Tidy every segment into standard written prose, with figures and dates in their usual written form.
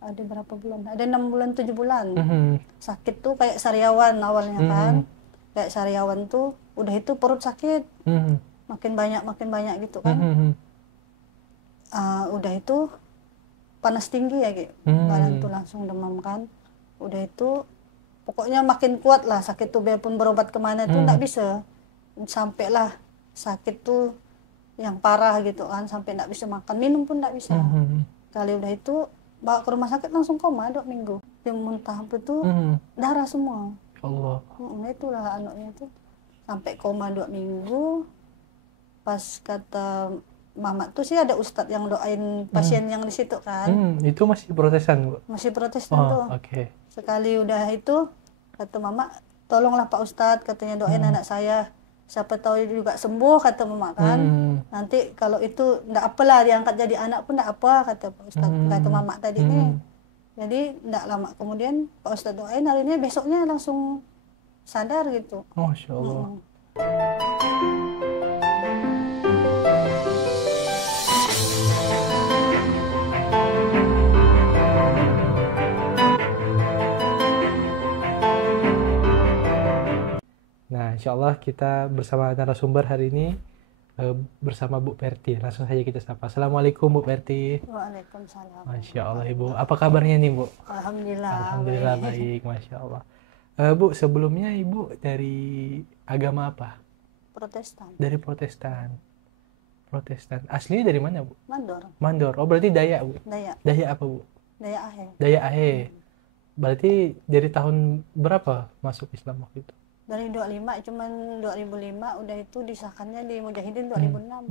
ada berapa bulan? Ada 6 bulan 7 bulan. Sakit tuh kayak sariawan awalnya kan. Kayak sariawan tuh udah itu perut sakit. Makin banyak gitu kan. Udah itu panas tinggi ya gitu. Badan tuh langsung demam kan. Udah itu pokoknya makin kuat lah sakit tuh, biarpun berobat kemana tuh nggak bisa. Sampailah sakit tuh yang parah gitu kan, sampai nggak bisa makan, minum pun nggak bisa. Kali udah itu bawa ke rumah sakit langsung koma 2 minggu. Dia muntah betul, darah semua. Allah. Itulah anaknya tuh sampai koma 2 minggu. Pas kata mama tuh sih ada ustadz yang doain pasien yang di situ kan. Itu masih Protestan, Bu? Masih Protestan tuh. Oke. Sekali udah itu kata mama, tolonglah Pak Ustadz, katanya doain anak saya, siapa tahu juga sembuh, kata mama kan. Nanti kalau itu ndak apalah diangkat jadi anak pun ndak apa, kata Pak Ustadz, kata mama tadi nih. Jadi ndak lama kemudian Pak Ustadz doain, hari ini besoknya langsung sadar gitu. Masya Allah. Nah, insya Allah kita bersama narasumber hari ini bersama Bu Perti. Langsung saja kita sapa. Assalamualaikum Bu Perti. Waalaikumsalam. Masya Allah Ibu. Apa kabarnya nih Bu? Alhamdulillah. Alhamdulillah baik, Masya Allah. Bu, sebelumnya Ibu dari agama apa? Protestan. Dari Protestan. Protestan. Aslinya dari mana Bu? Mandor. Mandor. Oh berarti Dayak Bu? Dayak. Dayak apa Bu? Dayak Ahe. Dayak Ahe. Berarti dari tahun berapa masuk Islam waktu itu? Dari 25, cuman 2005 udah itu disahkannya di Mujahidin 2006.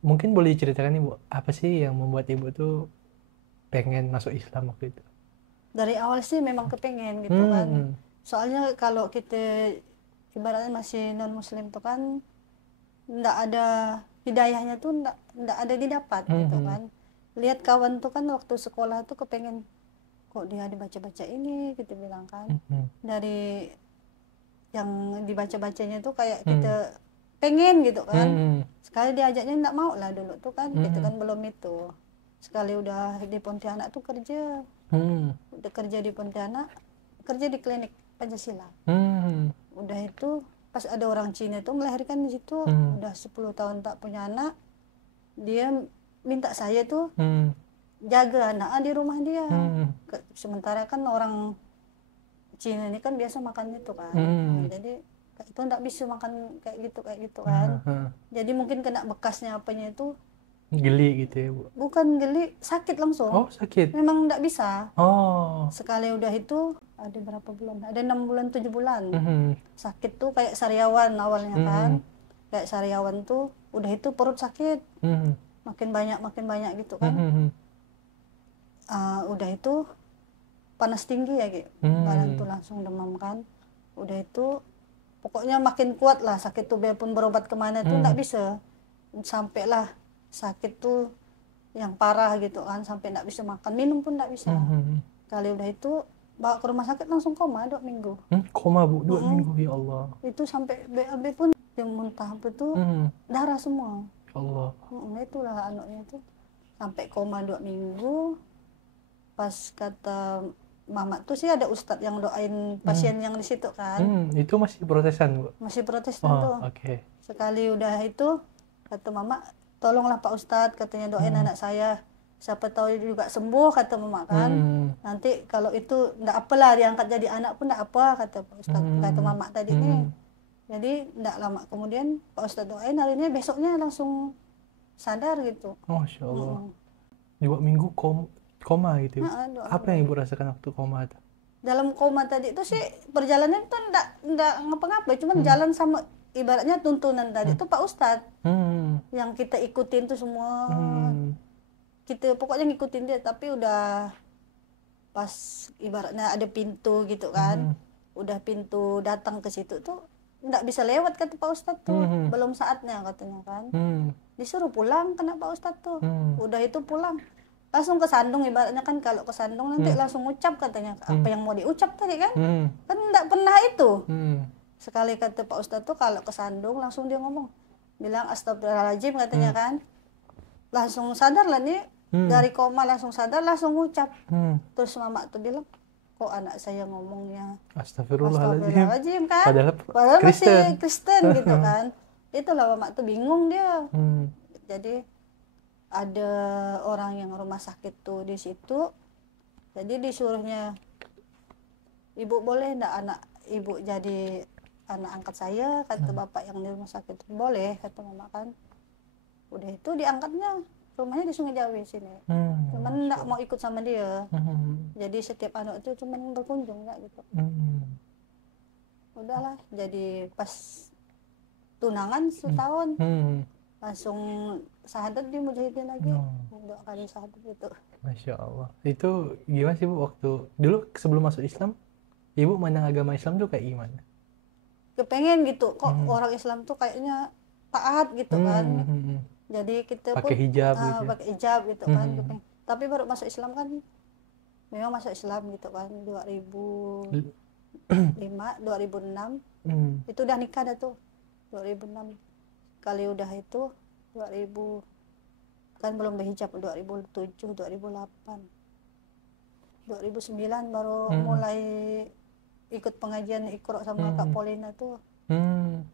Mungkin boleh diceritakan Ibu, apa sih yang membuat Ibu tuh pengen masuk Islam waktu itu? Dari awal sih memang kepengen gitu kan. Soalnya kalau kita ibaratnya masih non muslim tuh kan ndak ada hidayahnya tuh ndak ada didapat gitu kan. Lihat kawan tuh kan waktu sekolah tuh kepengen, kok dia dibaca-baca ini, kita bilang kan. Dari yang dibaca-bacanya tuh kayak kita pengen gitu kan. Sekali diajaknya ndak mau lah dulu tuh kan, kita kan belum itu. Sekali udah di Pontianak tuh kerja. Udah kerja di Pontianak, kerja di klinik Pancasila. Udah itu pas ada orang Cina tuh melahirkan di situ, udah 10 tahun tak punya anak, dia minta saya tuh jaga anak di rumah dia. Sementara kan orang Cina ini kan biasa makannya tuh kan. Jadi itu nggak bisa makan kayak gitu kan. Jadi mungkin kena bekasnya apanya itu. Geli gitu ya Bu? Bukan geli, sakit langsung. Oh sakit? Memang nggak bisa. Oh. Sekali udah itu ada berapa bulan? Ada 6 bulan 7 bulan. Sakit tuh kayak sariawan awalnya kan. Kayak sariawan tuh udah itu perut sakit. Makin banyak gitu kan. Udah itu panas tinggi ya gitu. Badan tuh langsung demam kan. Udah itu pokoknya makin kuat lah sakit tuh, biarpun berobat kemana tuh nggak bisa. Sampailah sakit tuh yang parah gitu kan, sampai nggak bisa makan, minum pun nggak bisa. Kali udah itu bawa ke rumah sakit langsung koma 2 minggu. Koma Bu, 2 minggu ya Allah. Itu sampai BAB pun dia muntah betul, darah semua. Allah. Itulah anaknya tuh sampai koma 2 minggu. Pas kata mama tuh sih ada ustadz yang doain pasien yang di situ kan. Itu masih Protestan Bu? Masih Protestan tuh. Oke. Sekali udah itu kata mama, tolonglah Pak Ustadz, katanya doain anak saya, siapa tahu juga sembuh, kata mama kan. Nanti kalau itu ndak apalah diangkat jadi anak pun ndak apa, kata Pak Ustadz, kata mama tadi nih. Jadi ndak lama kemudian Pak Ustadz doain, hari ini besoknya langsung sadar gitu. Masya Allah. 2 minggu koma gitu. Apa yang Ibu rasakan waktu koma itu? Dalam koma tadi itu sih perjalanan itu ndak ngapa-ngapa, cuman jalan sama ibaratnya tuntunan tadi itu Pak Ustadz yang kita ikutin tuh semua. Kita pokoknya ngikutin dia, tapi udah pas ibaratnya ada pintu gitu kan, udah pintu datang ke situ tuh nggak bisa lewat, kata Pak Ustadz tuh. Belum saatnya katanya kan. Disuruh pulang kena Pak Ustadz tuh. Udah itu pulang langsung kesandung, ibaratnya kan kalau kesandung nanti langsung ucap katanya apa yang mau diucap tadi kan. Kan nggak pernah itu. Sekali kata Pak Ustadz tuh kalau kesandung langsung dia ngomong, bilang astagfirullahaladzim katanya kan. Langsung sadar lah nih Dari koma langsung sadar, langsung ngucap. Hmm. Terus mama tuh bilang, kok anak saya ngomongnya Astagfirullahaladzim. Astagfirullahaladzim kan? Padahal masih Kristen. Kristen gitu kan. Itulah mama tuh bingung dia. Hmm. Jadi ada orang yang rumah sakit tuh di situ. Jadi disuruhnya, ibu boleh enggak anak ibu jadi anak angkat saya, kata bapak yang di rumah sakit. Boleh, kata mama kan. Udah itu diangkatnya, rumahnya di Sungai Jawi sini. Cuman enggak mau ikut sama dia. Jadi setiap anak itu cuman berkunjung enggak gitu. Udahlah, jadi pas tunangan setahun langsung syahadat di Mujahidin lagi. 2 kali syahadat gitu. Masya Allah. Itu gimana sih Bu waktu dulu sebelum masuk Islam, Ibu mandang agama Islam tuh kayak gimana? Kepengen gitu, kok orang Islam tuh kayaknya taat gitu kan. Jadi kita pakai pun hijab gitu. pakai hijab gitu kan. Tapi baru masuk Islam kan, memang masuk Islam gitu kan 2005, 2006 itu udah nikah dah tuh 2006. Kali udah itu 2000 kan belum berhijab 2007, 2008, 2009 baru mulai ikut pengajian Iqra sama Kak Polina tuh.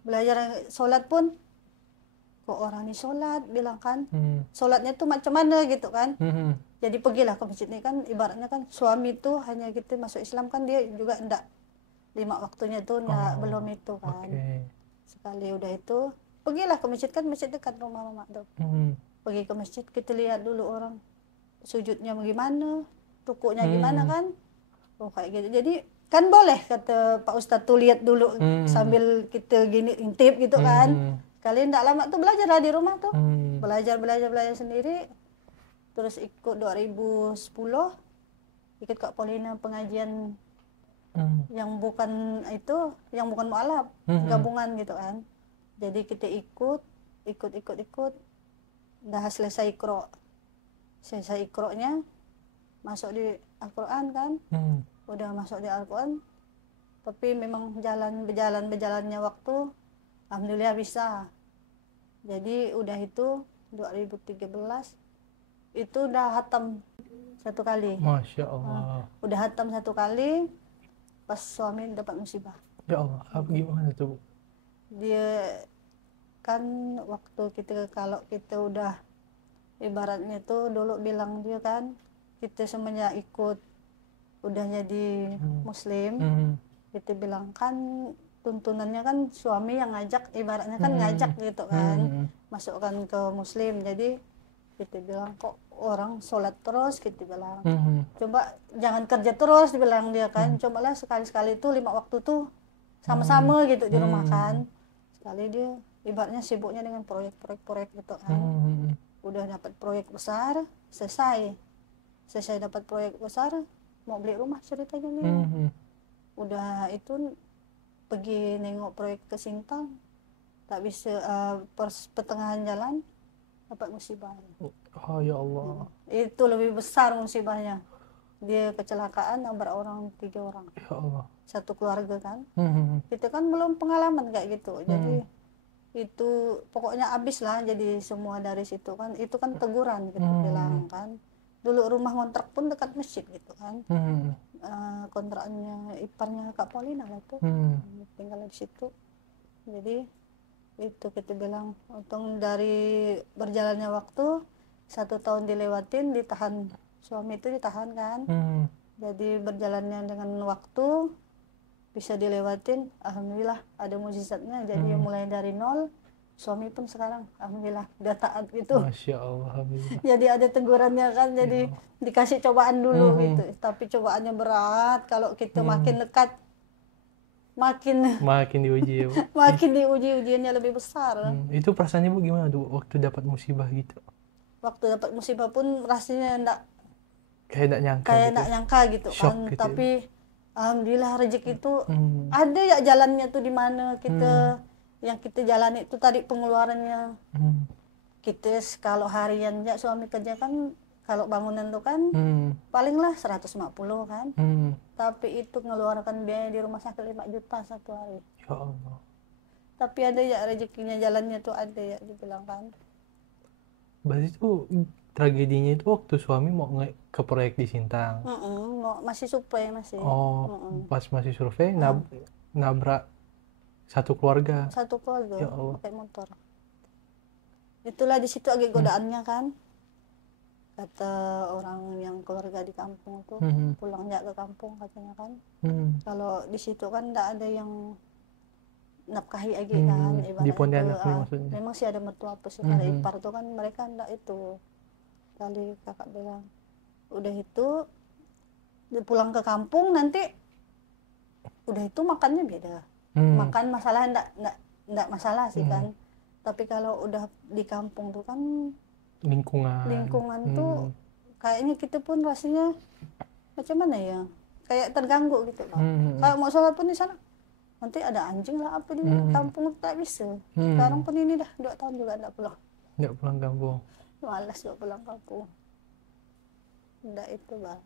Belajar sholat pun, kok orang ini sholat, bilang kan sholatnya tuh macam mana gitu kan. Jadi pergilah ke masjid ini kan, ibaratnya kan suami tuh hanya gitu masuk Islam kan, dia juga enggak 5 waktunya tuh enggak, belum itu kan. Sekali udah itu pergilah ke masjid, kan masjid dekat rumah mama tuh. Pergi ke masjid, kita lihat dulu orang sujudnya gimana, rukuknya gimana kan. Oh kayak gitu. Jadi kan boleh kata Pak Ustadz tuh lihat dulu sambil kita gini intip gitu kan. Kali enggak lama tuh belajar lah di rumah tuh. Belajar sendiri. Terus ikut 2010 ikut Kak Polina pengajian yang bukan itu, yang bukan mualaf, gabungan gitu kan. Jadi kita ikut. Udah selesai Iqra-nya masuk di Al-Quran kan. Udah masuk di Al-Quran, tapi memang berjalannya waktu alhamdulillah bisa. Jadi udah itu 2013 itu udah hatam 1 kali. Masya Allah. Udah hatam 1 kali pas suami dapat musibah. Ya Allah, gimana tuh? Dia kan waktu kalau kita udah ibaratnya tuh dulu bilang dia kan, kita semenjak ikut udah jadi muslim, kita bilang kan tuntunannya kan suami yang ngajak, ibaratnya kan ngajak gitu kan, masukkan ke muslim. Jadi kita bilang kok orang sholat terus, kita bilang coba jangan kerja terus, dibilang dia kan, cobalah sekali-sekali tuh 5 waktu tuh sama-sama gitu di rumah kan. Sekali dia ibaratnya sibuknya dengan proyek gitu kan. Udah dapat proyek besar, selesai dapat proyek besar, mau beli rumah ceritanya nih. Udah itu pergi nengok proyek ke Sintang, tak bisa, pertengahan jalan dapat musibah. Oh ya Allah. Itu lebih besar musibahnya. Dia kecelakaan nabrak orang 3 orang. Ya Allah. Satu keluarga kan. Kita kan belum pengalaman kayak gitu. Jadi itu pokoknya habis lah, jadi semua dari situ kan. Itu kan teguran gitu bilang kan. Dulu rumah kontrak pun dekat masjid gitu kan. Kontraknya iparnya Kak Polina lah tuh. Tinggal di situ. Jadi itu kita bilang untung dari berjalannya waktu 1 tahun dilewatin, ditahan, suami itu ditahan kan. Jadi berjalannya dengan waktu bisa dilewatin, alhamdulillah ada mukjizatnya. Jadi mulai dari 0, suami pun sekarang alhamdulillah udah taat gitu. Masya Allah, alhamdulillah. Jadi ada tegurannya kan, jadi dikasih cobaan dulu gitu. Tapi cobaannya berat, kalau kita makin dekat makin diuji ya, Bu. makin diuji, ujiannya lebih besar. Itu perasaannya Bu gimana tuh waktu dapat musibah gitu? Waktu dapat musibah pun rasanya Kayak enggak nyangka gitu shock kan. gitu. Tapi alhamdulillah rezeki itu ada ya jalannya tuh, di mana kita yang kita jalani itu tadi pengeluarannya. Kita kalau harian ya suami kerja kan, kalau bangunan tuh kan palinglah 150 kan. Tapi itu mengeluarkan biaya di rumah sakit 5 juta 1 hari. Ya Allah. Tapi ada ya rezekinya, jalannya tuh ada ya, dibilang kan. Berarti tuh tragedinya itu waktu suami mau ke proyek di Sintang. Masih survei masih. Pas masih survei Ah. nabrak satu keluarga. Satu keluarga Ya Allah. pakai motor. Itulah di situ agak godaannya kan. Kata orang yang keluarga di kampung tuh, pulangnya ke kampung katanya kan. Kalau di situ kan enggak ada yang nafkahi lagi kan, Di ibaratnya Pontianak tuh, nih maksudnya. memang sih ada mertua apa sih, ada ipar tuh kan mereka enggak itu. Kali kakak bilang, udah itu dia pulang ke kampung nanti udah itu makannya beda. Makan masalah enggak masalah sih kan. Tapi kalau udah di kampung tuh kan lingkungan tuh kayaknya kita pun rasanya macam mana ya, kayak terganggu gitu loh. Kalau mau sholat pun di sana nanti ada anjing lah apa di kampung tak bisa. Sekarang pun ini dah 2 tahun juga enggak pulang kampung. malas juga pulang kampung. Enggak itu bah,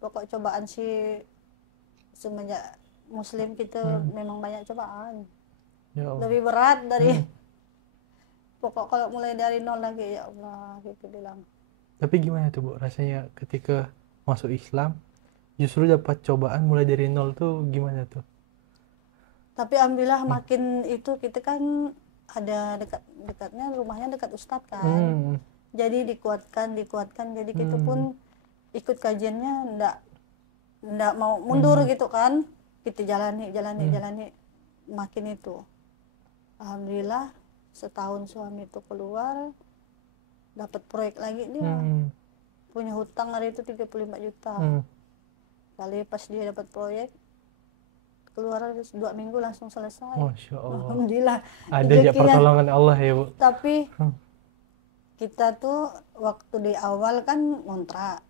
pokok cobaan sih semenjak muslim kita memang banyak cobaan. Ya Allah. Lebih berat dari pokok kalau mulai dari nol lagi, ya Allah gitu bilang. Tapi gimana tuh Bu rasanya ketika masuk Islam justru dapat cobaan mulai dari nol tuh gimana tuh? Tapi alhamdulillah makin itu kita kan ada dekatnya rumahnya dekat ustadz kan. Jadi dikuatkan jadi kita pun ikut kajiannya ndak mau mundur gitu kan. Kita jalani makin itu. Alhamdulillah setahun suami itu keluar dapat proyek lagi dia. Punya hutang hari itu 35 juta. Kali pas dia dapat proyek keluar 2 minggu langsung selesai. Masya Allah. Alhamdulillah. Ada aja pertolongan Allah ya Bu. Tapi kita tuh waktu di awal kan ngontrak.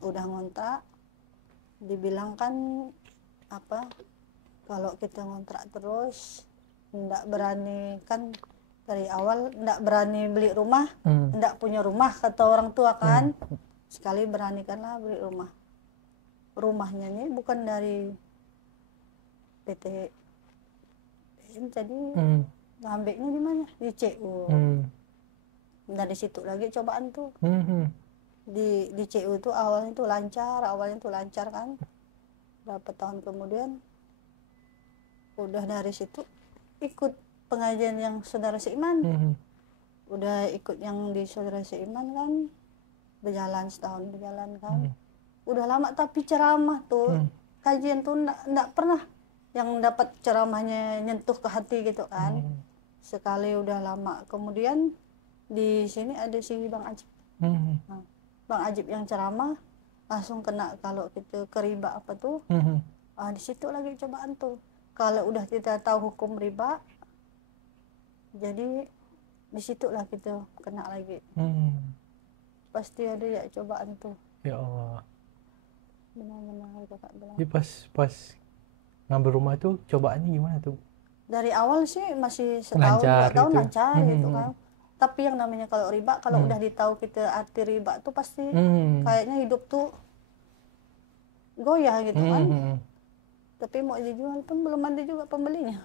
Udah ngontrak dibilang kan apa, kalau kita ngontrak terus ndak berani kan, dari awal ndak berani beli rumah, ndak punya rumah kata orang tua kan. Sekali beranikanlah beli rumah. Rumahnya nih bukan dari PT jadi ngambilnya di mana, di CU. Dari situ lagi cobaan tuh. Di CU tuh awalnya tuh lancar kan. Berapa tahun kemudian udah dari situ ikut pengajian yang saudara seiman. Udah ikut yang di saudara seiman kan, berjalan setahun kan. Udah lama tapi ceramah tuh kajian tuh enggak pernah yang dapat ceramahnya nyentuh ke hati gitu kan. Sekali udah lama kemudian di sini ada si Bang Ajib. Bang Ajib yang ceramah langsung kena kalau kita ke riba apa tuh. Di situ lagi cobaan tuh. Kalau udah kita tahu hukum riba, jadi di situlah kita kena lagi. Pasti ada ya cobaan tuh. Ya Allah. Benar-benar kakak bilang. Jadi pas ngambil rumah tuh cobaannya gimana tuh? Dari awal sih masih setahun 2 tahun lancar gitu kan. Tapi yang namanya kalau riba, kalau udah ditahu kita arti riba tuh pasti kayaknya hidup tuh goyah gitu kan. Tapi mau dijual pun belum ada juga pembelinya.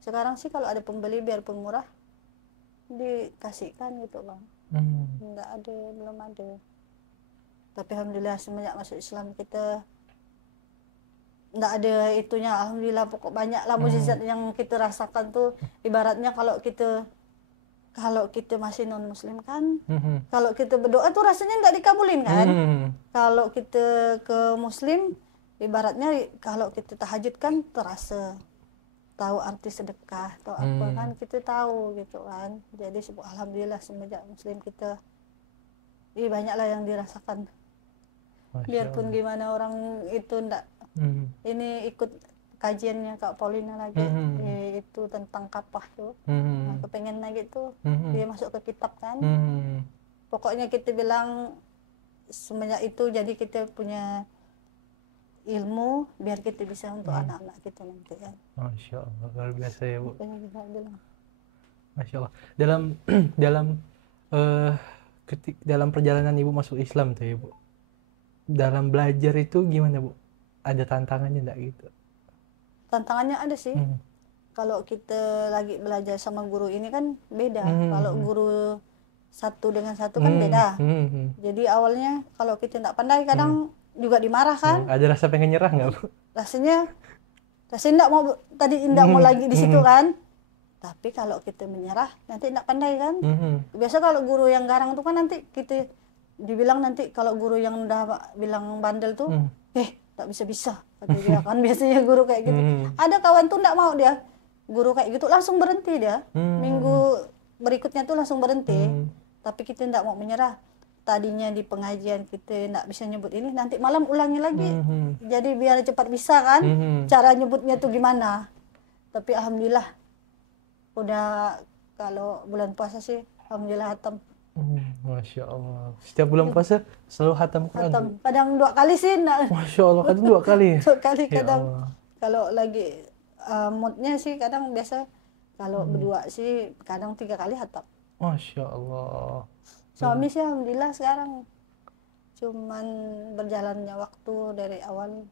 Sekarang sih kalau ada pembeli biarpun murah dikasihkan gitu bang. Enggak ada, belum ada. Tapi alhamdulillah semenjak masuk Islam kita enggak ada itunya, alhamdulillah. Pokok banyak lah mukjizat yang kita rasakan tuh. Ibaratnya kalau kita masih non muslim kan, kalau kita berdoa tuh rasanya enggak dikabulin kan. Kalau kita ke muslim, ibaratnya kalau kita tahajud kan terasa, tahu arti sedekah atau apa kan kita tahu gitu kan. Jadi alhamdulillah semenjak muslim kita banyaklah yang dirasakan. Biarpun gimana orang itu ndak ini ikut kajiannya Kak Paulina lagi itu tentang kapah tuh. Kepengen lagi tuh dia masuk ke kitab kan. Pokoknya kita bilang semenjak itu jadi kita punya ilmu biar kita bisa untuk anak-anak kita nanti kan. Masya Allah, luar biasa ya Bu. Masya Allah. Dalam perjalanan Ibu masuk Islam tuh ya Bu, dalam belajar itu gimana Bu? Ada tantangannya enggak gitu? Tantangannya ada sih. Kalau kita lagi belajar sama guru ini kan beda. Kalau guru satu dengan satu kan beda. Jadi awalnya kalau kita tidak pandai kadang juga dimarah kan. Ada rasa pengen nyerah nggak, Bu? Rasanya tidak mau tadi, tidak mau lagi di situ kan. Tapi kalau kita menyerah nanti tidak pandai kan. Biasa kalau guru yang garang tuh kan nanti kita dibilang, nanti kalau guru yang udah bilang bandel tuh, tak bisa-bisa kata dia kan. Biasanya guru kayak gitu. Ada kawan tuh tidak mau dia guru kayak gitu, langsung berhenti dia. Minggu berikutnya tuh langsung berhenti. Tapi kita tidak mau menyerah. Tadinya di pengajian kita tidak bisa nyebut ini, nanti malam ulangi lagi. Jadi biar cepat bisa kan. Cara nyebutnya tuh gimana. Tapi alhamdulillah udah, kalau bulan puasa sih alhamdulillah hatam. Masya Allah. Setiap bulan puasa selalu hatam Quran? Hatam. Kadang 2 kali sih. Masya Allah, kadang 2 kali? 2 kali kadang. Ya, kalau lagi moodnya sih kadang biasa. Kalau berdua sih kadang 3 kali hatam. Masya Allah. Suami sih alhamdulillah sekarang cuman berjalannya waktu dari awal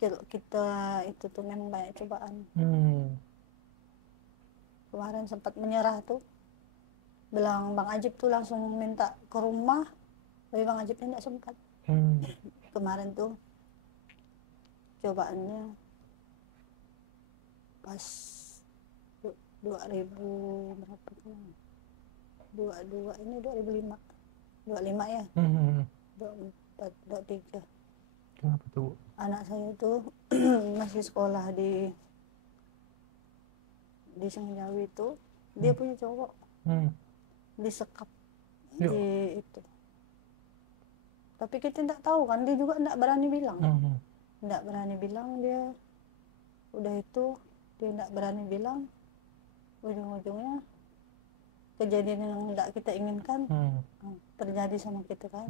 kita itu tuh memang banyak cobaan. Kemarin sempat menyerah tuh, bilang Bang Ajib tuh langsung minta ke rumah, tapi Bang Ajibnya tidak sempat. Kemarin tuh cobaannya pas 2000 berapa tuh? 22 ini 2005. 25 ya. 24, 23. Kenapa tuh, Bu? Anak saya tuh masih sekolah di Sengajawi itu, dia punya cowok. Disekap di itu. Tapi kita tidak tahu kan, dia juga tidak berani bilang. Tidak berani bilang dia. Udah itu dia tidak berani bilang. Ujung-ujungnya kejadian yang tidak kita inginkan terjadi sama kita kan.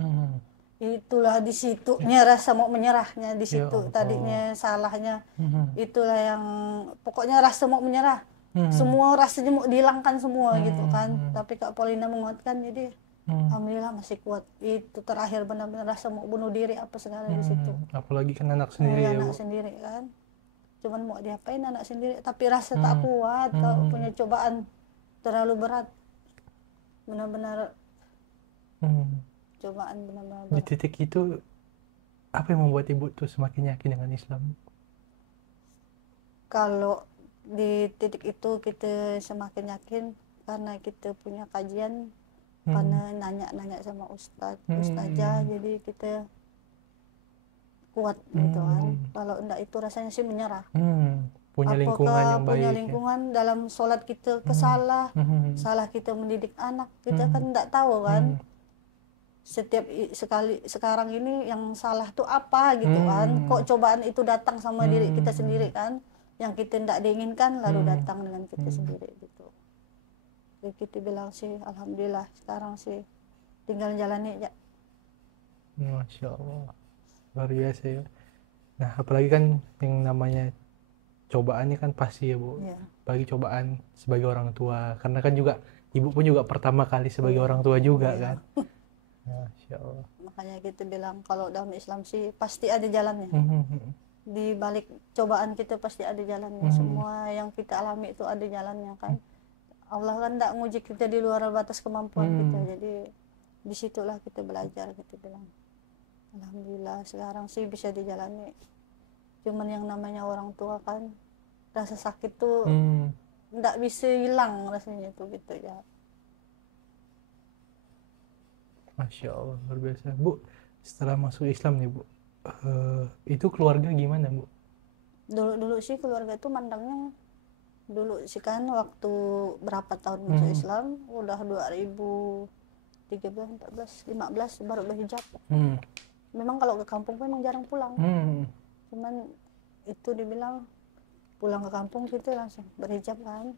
Itulah di situnya rasa mau menyerahnya di situ. Tadinya salahnya itulah yang pokoknya rasa mau menyerah. Semua rasanya mau dihilangkan semua gitu kan. Tapi Kak Paulina menguatkan, jadi alhamdulillah masih kuat. Itu terakhir benar-benar rasa mau bunuh diri apa segala di situ. Apalagi kan anak sendiri ya, anak Bu? sendiri kan. Cuman mau diapain anak sendiri, tapi rasa tak kuat. Kalau punya cobaan terlalu berat, benar-benar cobaan benar-benar Di berat. titik itu apa yang membuat Ibu tuh semakin yakin dengan Islam? Kalau di titik itu kita semakin yakin karena kita punya kajian, karena nanya-nanya sama ustazah, jadi kita kuat gitu kan. Kalau enggak itu rasanya sih menyerah. Punya lingkungan Apakah yang punya baik lingkungan dalam sholat kita kesalah, salah kita mendidik anak, kita kan enggak tahu kan. Setiap sekali sekarang ini yang salah tuh apa gitu kan. Kok cobaan itu datang sama diri kita sendiri kan, yang kita tidak diinginkan lalu datang dengan kita sendiri gitu. Jadi kita bilang sih alhamdulillah sekarang sih tinggal jalani aja. Masya Allah, luar biasa ya. Nah apalagi kan yang namanya cobaannya kan pasti ya, Bu. Bagi cobaan sebagai orang tua, karena kan juga Ibu pun juga pertama kali sebagai orang tua juga kan. Masya Allah. Makanya kita bilang kalau dalam Islam sih pasti ada jalannya. Di balik cobaan kita pasti ada jalannya. Semua yang kita alami itu ada jalannya kan. Allah kan tidak nguji kita di luar batas kemampuan kita. Jadi disitulah kita belajar, kita bilang alhamdulillah sekarang sih bisa dijalani. Cuman yang namanya orang tua kan, rasa sakit tuh tidak bisa hilang rasanya tuh gitu ya. Masya Allah, luar biasa. Bu, setelah masuk Islam nih, Bu, itu keluarga gimana, Bu? Dulu sih keluarga itu mandangnya, dulu sih kan waktu berapa tahun masuk Islam, udah 2013, 14, 15 baru berhijab. Memang kalau ke kampung memang jarang pulang. Cuman itu dibilang pulang ke kampung gitu langsung berhijab kan.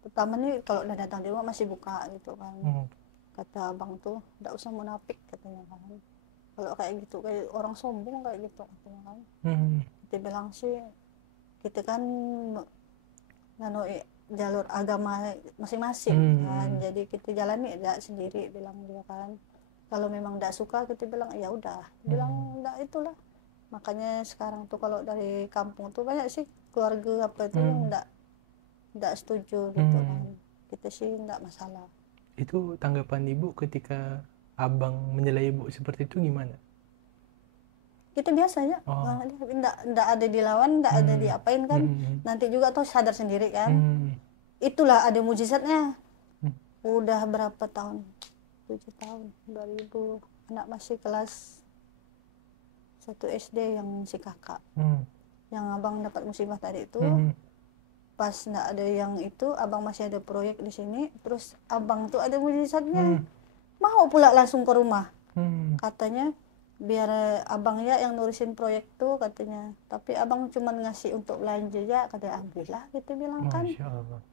Pertama nih kalau udah datang di rumah masih buka gitu kan. Kata abang tuh tidak usah munafik katanya kan. Kalau kayak gitu kayak orang sombong kayak gitu katanya kan. Dia bilang sih kita kan jalur agama masing-masing kan. Jadi kita jalani aja sendiri bilang dia kan. Kalau memang tidak suka kita bilang ya udah, bilang enggak itulah. Makanya sekarang tuh kalau dari kampung tuh banyak sih keluarga apa itu yang enggak setuju gitu kan. kita sih enggak masalah. Itu tanggapan ibu ketika abang menilai ibu seperti itu gimana? Kita biasa aja, enggak ada dilawan, enggak ada diapain kan. Nanti juga tuh sadar sendiri kan. Itulah ada mujizatnya. Udah berapa tahun? 7 tahun, 2000, anak masih kelas 1 SD yang si kakak. Yang abang dapat musibah tadi itu. Pas enggak ada yang itu, abang masih ada proyek di sini, terus abang tuh ada mujizatnya. Mau pula langsung ke rumah. Katanya biar abang ya yang nurusin proyek tuh katanya, tapi abang cuma ngasih untuk belanja ya, katanya. Alhamdulillah kita bilang kan.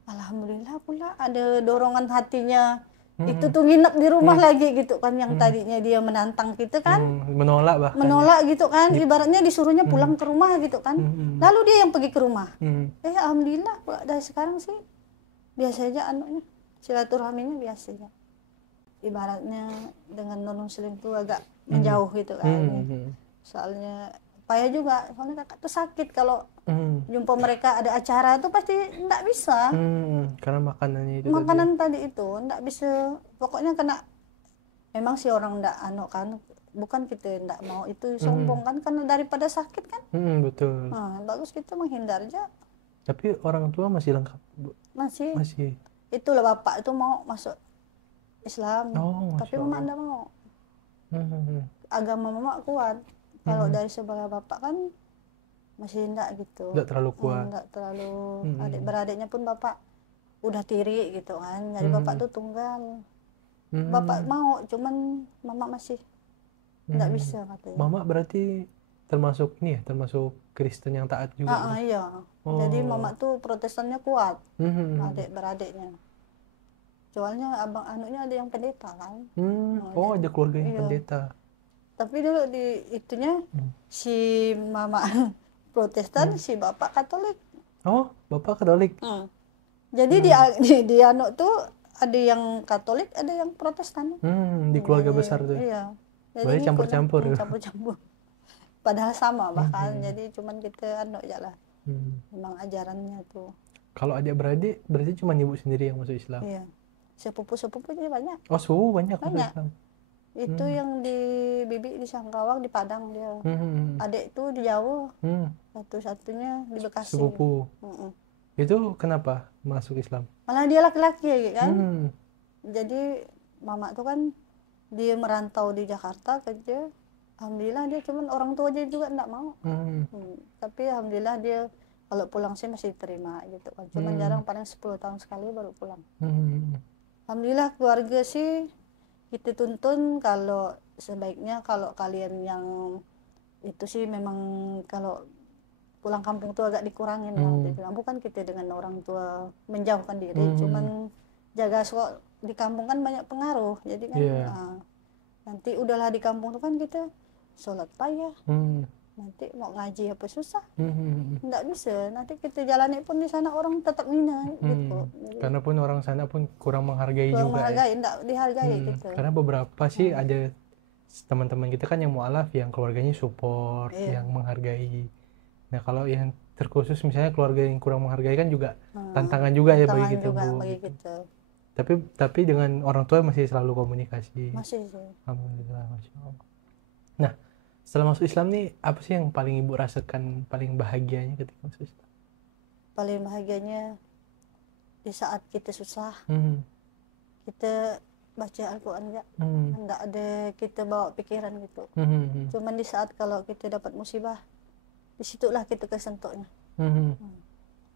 Alhamdulillah pula ada dorongan hatinya. Itu tuh nginep di rumah lagi gitu kan, yang tadinya dia menantang kita kan, menolak bahkan menolak gitu kan, ibaratnya disuruhnya pulang ke rumah gitu kan, lalu dia yang pergi ke rumah. Alhamdulillah pula dari sekarang sih biasa aja anunya, silaturahminya biasa aja. Ibaratnya dengan non muslim tuh agak menjauh gitu kan. Soalnya payah juga, soalnya kakak tuh sakit kalau jumpa mereka ada acara tuh pasti enggak bisa. Karena makanannya itu makanan tadi itu enggak bisa, pokoknya kena. Memang sih orang enggak kan, bukan kita enggak mau itu sombong kan, karena daripada sakit kan. Betul. Bagus kita menghindar aja. Tapi orang tua masih lengkap, Bu? Masih. Itulah bapak itu mau masuk Islam, tapi mama enggak mau. Agama mama kuat. Kalau dari sebelah bapak kan masih enggak gitu. Enggak terlalu kuat. Enggak terlalu. Adik-beradiknya pun bapak udah tiri gitu kan. Jadi bapak tuh tunggal. Bapak mau, cuman mama masih enggak bisa katanya. Mama berarti termasuk ini ya, termasuk Kristen yang taat juga. Iya. Jadi mama tuh Protestannya kuat. Adik-beradiknya. Soalnya abang anunya ada yang pendeta kan. Ada keluarga yang pendeta. Tapi dulu di itunya si mama Protestan, si bapak Katolik. Bapak Katolik. Jadi di anak tuh ada yang Katolik, ada yang Protestan. Di keluarga besar tuh. Iya. Jadi campur-campur. Campur-campur. Padahal sama bahkan. Jadi cuman kita aja lah. Memang ajarannya tuh. Kalau adik-beradik berarti cuma ibu sendiri yang masuk Islam. Iya. Sepupu-sepupunya banyak. Sepupu banyak masuk Islam. Itu yang di bibi di Sangkawang, di Padang dia. Adik itu di Jawa. Satu-satunya di Bekasi. Sepupu. Itu kenapa masuk Islam? Malah dia laki-laki kan. Jadi mama tuh kan dia merantau di Jakarta kerja. Alhamdulillah dia cuman orang tua aja juga enggak mau. Tapi alhamdulillah dia kalau pulang sih masih terima gitu kan. Cuman jarang, paling 10 tahun sekali baru pulang. Alhamdulillah keluarga sih kita tuntun kalau sebaiknya kalau kalian yang itu sih memang kalau pulang kampung tuh agak dikurangin lah. Bukan kita dengan orang tua menjauhkan diri, cuman jaga di kampung kan banyak pengaruh. Jadi kan nanti udahlah di kampung tuh kan kita sholat payah. Nanti mau ngaji apa susah. Nggak bisa. Nanti kita jalani pun di sana orang tetap ngina gitu. Karena pun orang sana pun kurang menghargai juga. Nggak dihargai gitu. Karena beberapa sih ada teman-teman kita kan yang mualaf yang keluarganya support, yang menghargai. Nah kalau yang terkhusus misalnya keluarga yang kurang menghargai kan juga tantangan juga ya bagi kita, Bu. Tapi dengan orang tua masih selalu komunikasi. Masih sih. Alhamdulillah, Masya Allah. Nah, setelah masuk Islam nih, apa sih yang paling ibu rasakan paling bahagianya ketika masuk Islam? Paling bahagianya di saat kita susah, kita baca Al-Quran ya, nggak ada kita bawa pikiran gitu. Cuman di saat kalau kita dapat musibah, disitulah kita kesentuknya.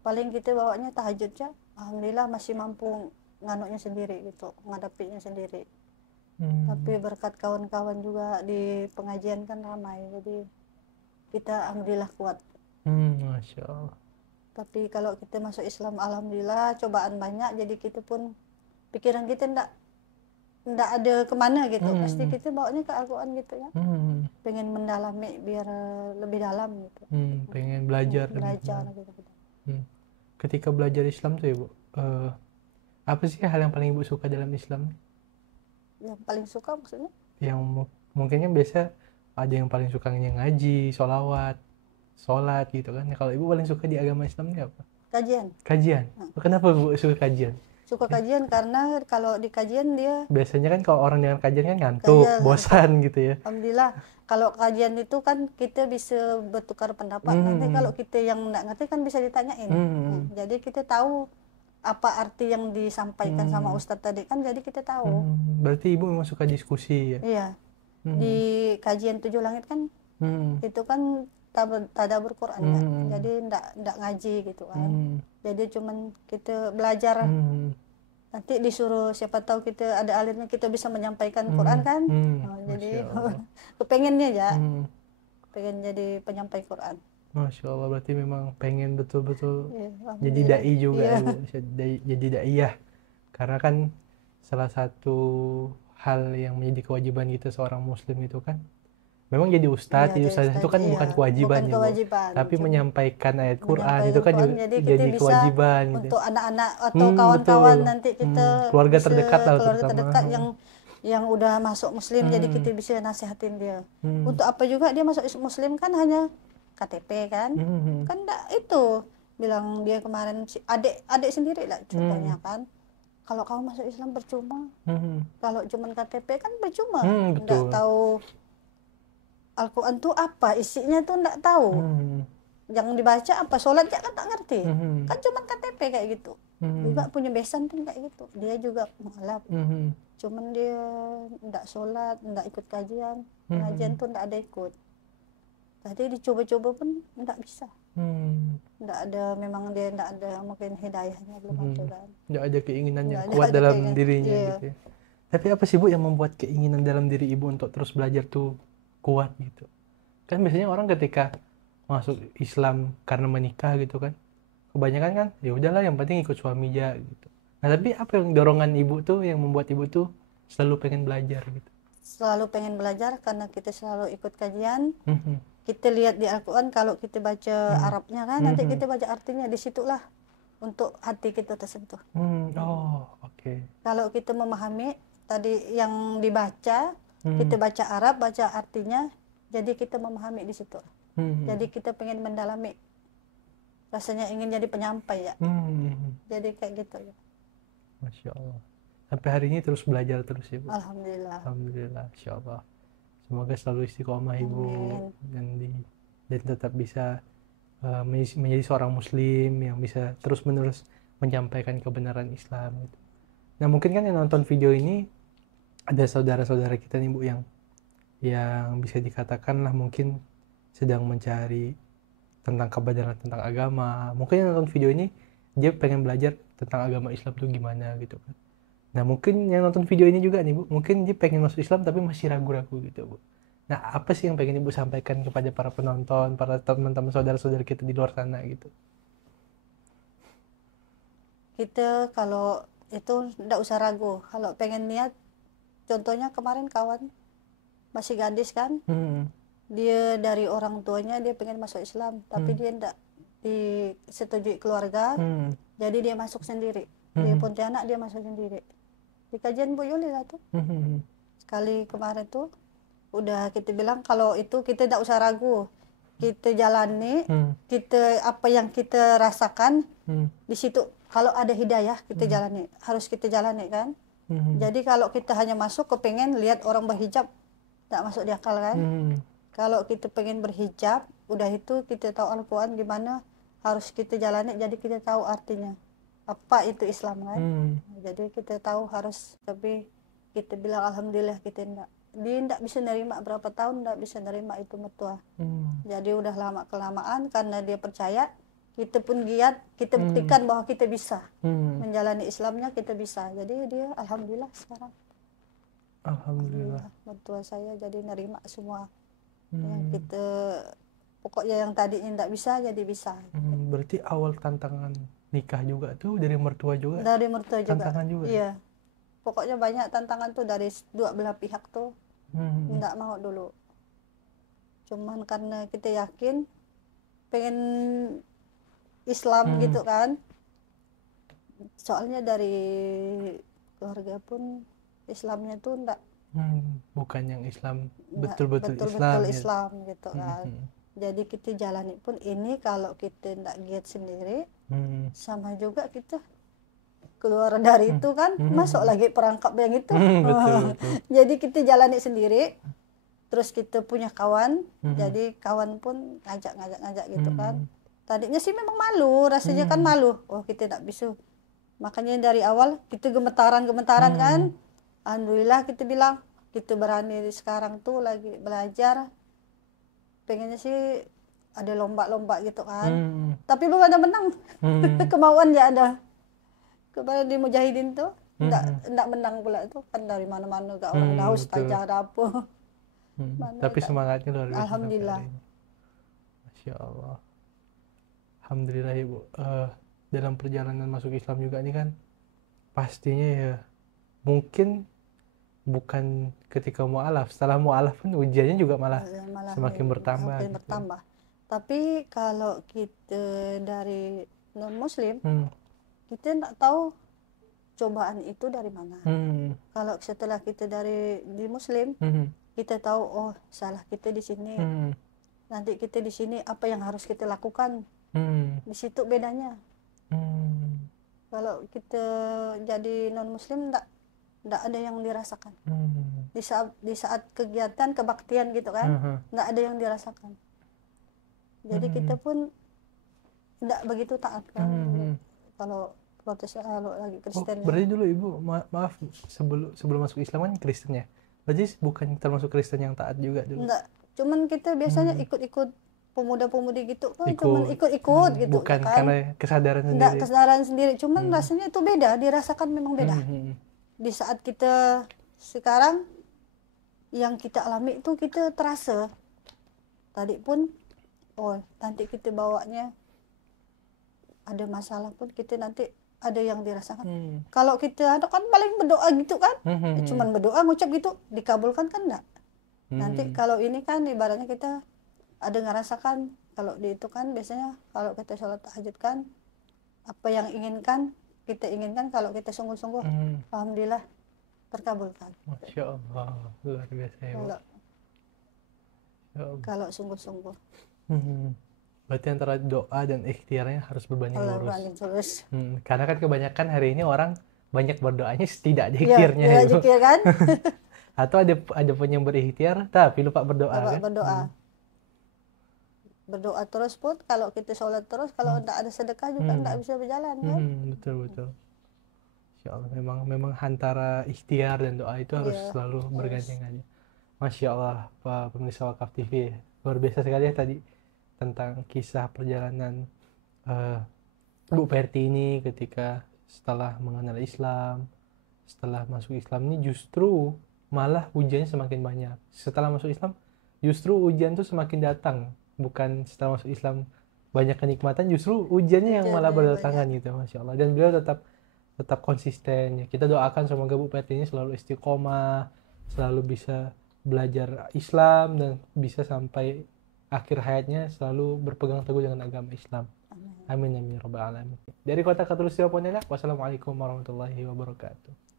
Paling kita bawanya tahajud ya, alhamdulillah masih mampu nganuknya sendiri gitu, ngadapinya sendiri. Tapi berkat kawan-kawan juga di pengajian kan ramai, jadi kita alhamdulillah kuat. Masya Allah. Tapi kalau kita masuk Islam alhamdulillah cobaan banyak, jadi kita pun pikiran kita ndak ada kemana gitu. Pasti kita bawanya ke Al-Quran gitu ya. Pengen mendalami biar lebih dalam gitu. Pengen belajar gitu. Ketika belajar Islam tuh ya Bu, apa sih hal yang paling ibu suka dalam Islam? Yang paling suka maksudnya? Yang mungkinnya biasa ada yang paling suka ngaji, sholat gitu kan. Kalau ibu paling suka di agama Islam ini apa? Kajian. Kenapa Bu suka kajian? suka kajian karena kalau di kajian dia biasanya kan kalau orang dengan kajian kan ngantuk, bosan gitu ya. Alhamdulillah kalau kajian itu kan kita bisa bertukar pendapat. Nanti kalau kita yang nggak ngerti kan bisa ditanyain. Jadi kita tahu apa arti yang disampaikan sama Ustadz tadi kan, jadi kita tahu. Berarti ibu memang suka diskusi ya? Iya. Di kajian 7 langit kan itu kan tadabbur Quran ya. Jadi ndak ngaji gitu kan. Jadi cuman kita belajar. Nanti disuruh siapa tahu kita ada alirnya kita bisa menyampaikan Quran kan. Jadi kepengennya ya. Pengen jadi penyampai Quran. Masya Allah, berarti memang pengen betul-betul jadi dai juga, Ibu. Jadi daiyah. Karena kan salah satu hal yang menjadi kewajiban kita seorang muslim itu kan memang jadi ustadz, jadi ustadz itu kan bukan kewajiban, tapi menyampaikan ayat Quran itu kan juga jadi kewajiban untuk anak-anak atau kawan-kawan nanti kita keluarga terdekat lah, keluarga terdekat yang udah masuk muslim, jadi kita bisa nasihatin dia. Untuk apa juga dia masuk muslim kan hanya KTP kan, kan enggak itu bilang dia kemarin adik sendiri lah contohnya kan. Kalau kamu masuk Islam percuma, kalau cuman KTP kan percuma, enggak tahu Al-Quran tuh apa isinya tuh enggak tahu. Yang dibaca apa, sholat ya kan tak ngerti, kan cuman KTP kayak gitu. Juga punya besan tuh kayak gitu, dia juga mualaf, cuman dia enggak sholat, enggak ikut kajian, pengajian tuh enggak ada ikut. Tadi dicoba-coba pun enggak bisa. Enggak ada, memang dia enggak ada mungkin hidayahnya belum ada kan. Enggak ada keinginan yang kuat dalam dirinya gitu ya. Tapi apa sih Bu yang membuat keinginan dalam diri Ibu untuk terus belajar tuh kuat gitu? Kan biasanya orang ketika masuk Islam karena menikah gitu kan, kebanyakan kan ya udahlah yang penting ikut suami aja gitu. Nah tapi apa yang dorongan Ibu tuh yang membuat Ibu tuh selalu pengen belajar gitu? Selalu pengen belajar karena kita selalu ikut kajian. Kita lihat di Al-Quran kalau kita baca Arabnya kan, nanti kita baca artinya, disitulah untuk hati kita tersentuh. Oke. Kalau kita memahami tadi yang dibaca, kita baca Arab, baca artinya, jadi kita memahami di situ. Jadi kita pengen mendalami, rasanya ingin jadi penyampai ya. Jadi kayak gitu ya. Masya Allah. Sampai hari ini terus belajar terus ya Bu? Alhamdulillah. Alhamdulillah, Insya Allah. Semoga selalu istiqomah Ibu dan tetap bisa menjadi seorang muslim yang bisa terus menerus menyampaikan kebenaran Islam gitu. Nah mungkin kan yang nonton video ini ada saudara-saudara kita nih Bu yang bisa dikatakan lah mungkin sedang mencari tentang kebenaran tentang agama. Mungkin yang nonton video ini dia pengen belajar tentang agama Islam tuh gimana gitu kan. Nah mungkin yang nonton video ini juga nih Bu, mungkin dia pengen masuk Islam tapi masih ragu-ragu gitu Bu. Nah apa sih yang pengen Ibu sampaikan kepada para penonton, para teman-teman saudara-saudara kita di luar sana gitu? Kita kalau itu enggak usah ragu, kalau pengen niat. Contohnya kemarin kawan masih gadis kan, dia dari orang tuanya dia pengen masuk Islam, tapi dia enggak disetujui keluarga, jadi dia masuk sendiri. Di Pontianak dia masuk sendiri. Di kajian Bu Yuli lah tuh. Sekali kemarin tuh udah kita bilang kalau itu kita tidak usah ragu, kita jalani, kita apa yang kita rasakan di situ. Kalau ada hidayah kita jalani, harus kita jalani kan. Jadi kalau kita hanya masuk kepengen lihat orang berhijab, tak masuk di akal kan. Kalau kita pengen berhijab, udah itu kita tahu Al-Quran gimana harus kita jalani, jadi kita tahu artinya apa itu Islam kan. Jadi kita tahu harus, tapi kita bilang alhamdulillah kita dia enggak bisa nerima, berapa tahun enggak bisa nerima itu mertua. Jadi udah lama kelamaan karena dia percaya, kita pun giat, kita buktikan bahwa kita bisa menjalani Islamnya, kita bisa. Jadi dia alhamdulillah sekarang. Alhamdulillah. Mertua saya jadi nerima semua. Yang kita pokoknya yang tadinya enggak bisa jadi bisa. Berarti awal tantangan nikah juga tuh dari mertua juga? Dari mertua juga. Tantangan juga? Iya. Pokoknya banyak tantangan tuh dari dua belah pihak tuh. Enggak mau dulu. Cuman karena kita yakin pengen Islam gitu kan. Soalnya dari keluarga pun Islamnya tuh enggak bukan yang Islam betul-betul Islam gitu kan. Jadi kita jalani pun ini kalau kita enggak giat sendiri, sama juga kita keluar dari itu kan masuk lagi perangkap yang itu. Betul. Jadi kita jalani sendiri, terus kita punya kawan, jadi kawan pun ngajak gitu kan. Tadinya sih memang malu, rasanya kan malu, oh kita tidak bisa. Makanya dari awal kita gemetaran kan. Alhamdulillah kita bilang kita berani sekarang tuh lagi belajar, pengennya sih ada lomba-lomba gitu kan. Tapi belum ada menang. Kemauan ya ada. Kepada di Mujahidin tuh enggak menang pula tuh kan, dari mana-mana gak orang dah ustazah ada apa. Tapi semangatnya luar biasa. Alhamdulillah. Masya Allah. Alhamdulillah Ibu. Dalam perjalanan masuk Islam juga ini kan pastinya ya mungkin bukan ketika mu'alaf, setelah mu'alaf pun ujiannya juga malah semakin bertambah. Tapi kalau kita dari non muslim, kita nggak tahu cobaan itu dari mana. Kalau setelah kita di muslim, kita tahu oh salah kita di sini. Nanti kita di sini apa yang harus kita lakukan. Di situ bedanya. Kalau kita jadi non muslim nggak ada yang dirasakan. Di saat kegiatan kebaktian gitu kan, nggak ada yang dirasakan. Jadi kita pun nggak begitu taat kan. Kalau Protestan, kalau lagi Kristen. Berarti dulu Ibu maaf sebelum masuk Islam kan Kristen ya. Berarti bukan termasuk Kristen yang taat juga dulu. Enggak, cuman kita biasanya ikut-ikut pemuda-pemudi gitu, cuman ikut-ikut gitu. Bukan kan? Karena kesadaran sendiri. Enggak, kesadaran sendiri, cuman rasanya itu beda, dirasakan memang beda. Di saat kita sekarang yang kita alami itu kita terasa. Tadi pun oh nanti kita bawanya ada masalah pun kita nanti ada yang dirasakan. Kalau kita ada kan paling berdoa gitu kan, cuman berdoa ngucap gitu dikabulkan kan enggak. Nanti kalau ini kan ibaratnya kita ada ngerasakan, kalau di itu kan biasanya kalau kita sholat tahajud kan apa yang kita inginkan kalau kita sungguh-sungguh, alhamdulillah terkabulkan. Masya Allah, luar biasa ya. Kalau sungguh-sungguh. Berarti antara doa dan ikhtiarnya harus berbanding lurus. lurus. Karena kan kebanyakan hari ini orang banyak berdoanya tidak ada ikhtiarnya. Iya, zikir kan. Atau ada pun yang berikhtiar tapi lupa berdoa. Kan? Berdoa. Berdoa terus pun kalau kita sholat terus, kalau tidak ada sedekah juga tidak bisa berjalan kan. Betul. Insya Allah memang antara ikhtiar dan doa itu harus selalu bergandengan. Masya Allah, Pak pemirsa Wakaf TV, luar biasa sekali ya tadi tentang kisah perjalanan Bu Perti ini ketika setelah mengenal Islam, setelah masuk Islam ini justru malah ujiannya semakin banyak. Setelah masuk Islam justru ujian itu semakin datang, bukan setelah masuk Islam banyak kenikmatan, justru ujiannya yang malah berdatangan gitu, Masya Allah. Dan beliau tetap konsisten ya. Kita doakan semoga Bu Perti ini selalu istiqomah, selalu bisa belajar Islam dan bisa sampai akhir hayatnya selalu berpegang teguh dengan agama Islam. Amin ya rabbal alamin. Dari kota Katulistiwa Pontianak, wassalamualaikum warahmatullahi wabarakatuh.